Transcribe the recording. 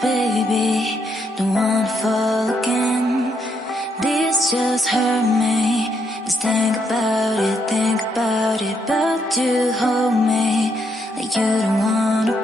baby, don't wanna fall again. This just hurt me. Just think about it, but you hold me like you don't wanna